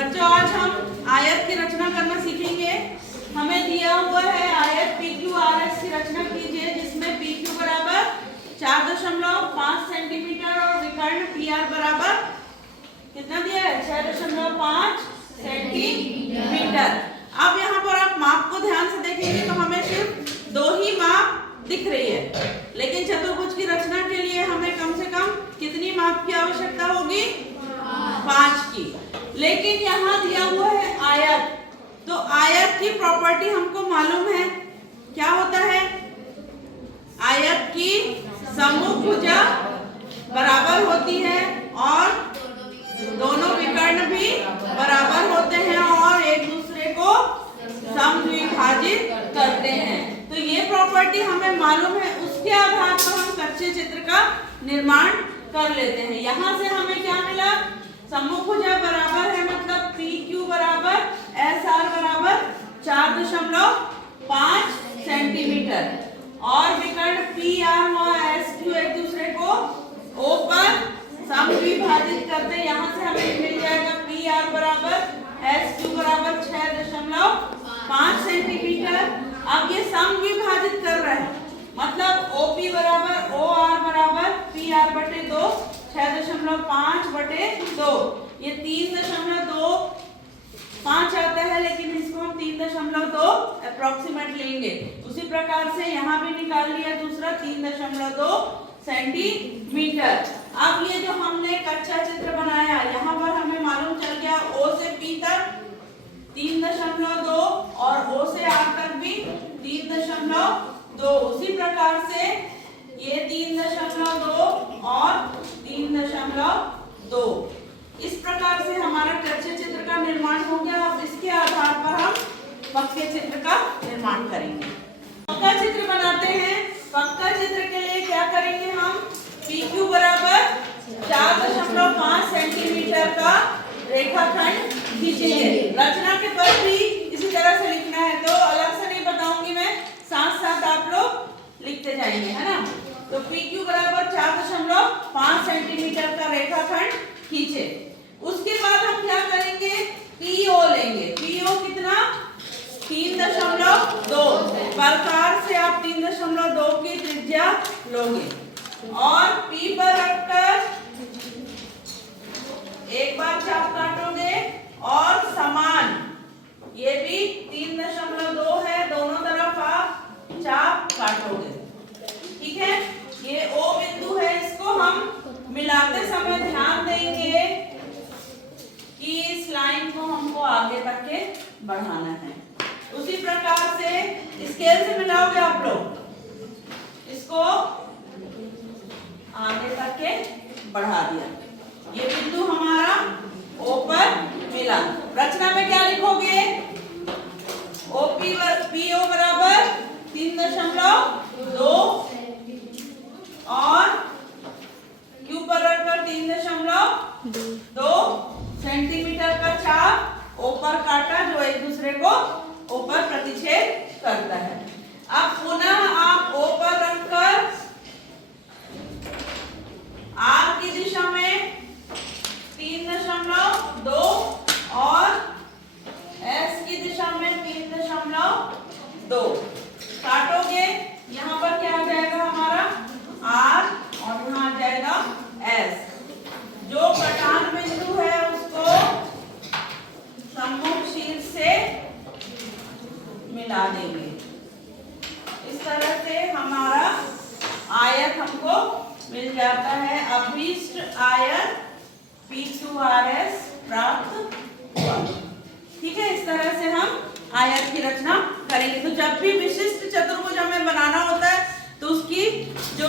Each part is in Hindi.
बच्चों आज हम आयत की रचना करना सीखेंगे। हमें दिया हुआ है आयत PQRS की रचना कीजिए, जिसमें PQ बराबर 4.5 सेंटीमीटर और विकर्ण PR बराबर कितना दिया है 6.5 सेंटीमीटर। अब यहाँ पर आप माप को ध्यान से देखेंगे तो हमें सिर्फ 2 ही माप दिख रही है, लेकिन चतुर्भुज की रचना के लिए हमें कम से कम कितनी माप की आवश्यकता होगी? 5 की। लेकिन यहाँ दिया हुआ है आयत, तो आयत की प्रॉपर्टी हमको मालूम है, क्या होता है? आयत की समभुजा बराबर होती है और दोनों विकर्ण भी बराबर होते हैं और एक दूसरे को समद्विभाजित करते हैं। तो ये प्रॉपर्टी हमें मालूम है, उसके आधार पर हम कच्चे चित्र का निर्माण कर लेते हैं। यहाँ से हमें क्या मिला? समभुजा बराबर है, मतलब PQ बराबर SR बराबर 4.5 सेंटीमीटर और विकर्ण PR और SQ एक दूसरे को O पर समद्विभाजित करते हैं। यहाँ से हमें मिल जाएगा PR बराबर SQ बराबर 6.5 सेंटीमीटर। अब ये समद्विभाजित कर रहा है, मतलब OP बराबर OR बराबर PR बटे 2, 6.5 बटे 2, ये 3.25 आता है, लेकिन इसको हम 3.2 अप्रोक्सीमेट लेंगे। उसी प्रकार से यहाँ भी निकाल लिया दूसरा 3.2 सेंटीमीटर। अब ये जो हमने कच्चा चित्र बनाया, यहाँ पर हमें मालूम चल गया O से P तक 3.2 और O से R तक भी 3.2। उसी प्रकार से ये 3.2 और 3.2, इस प्रकार से हमारा कच्चे चित्र का निर्माण हो गया। अब इसके आधार पर हम पक्के चित्र का निर्माण करेंगे। पक्का चित्र बनाते हैं। पक्का चित्र के लिए क्या करेंगे? हम PQ बराबर 4.5 सेंटीमीटर का रेखाखंड खींचेंगे। रचना के पद भी इसी तरह से लिखना है, तो अलग से नहीं बताऊंगी मैं, साथ साथ आप लोग लिखते जाएंगे, है ना। तो PQ बराबर 4.5 सेंटीमीटर का रेखाखंड खींचे। उसके बाद हम क्या करेंगे? PO लेंगे। PO कितना? 3.2। प्रकार से आप 3.2 की त्रिज्या लोगे और P पर रखकर एक बार चाप काटोगे और समान, ये भी 3.2 है, दोनों तरफ आप चाप काटोगे। ठीक है, ये O बिंदु है, इसको हम मिलाते समय ध्यान देंगे कि इस लाइन को हमको आगे तक के बढ़ाना है। उसी प्रकार से स्केल से मिलाओगे आप लोग, इसको आगे तक के बढ़ा दिया। ये बिंदु हमारा O पर मिला। रचना में क्या लिखोगे? PO बराबर 3.2 और Q पर रखकर 3.2 सेंटीमीटर का चाप O पर काटा, जो एक दूसरे को O पर प्रतिच्छेद करता है। अब पुनः आप O पर रखकर R की दिशा में 3.2 और S की दिशा में 3.2 काटोगे। यहाँ पर क्या आ जाएगा हमारा? R और यहाँ आ जाएगा S। जो कटान बिंदु है उसको सम्मुख शीर्ष से मिला देंगे। इस तरह से हमारा आयत हमको मिल जाता है। अभीष्ट आयत PQRS प्राप्त हुआ। ठीक है, इस तरह से हम आयत की रचना करेंगे। तो जब भी विशिष्ट चतुर्भुज हमें बनाना होता है तो उसकी जो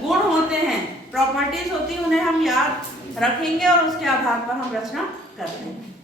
गुण होते हैं, प्रॉपर्टीज होती है, उन्हें हम याद रखेंगे और उसके आधार पर हम रचना करते हैं।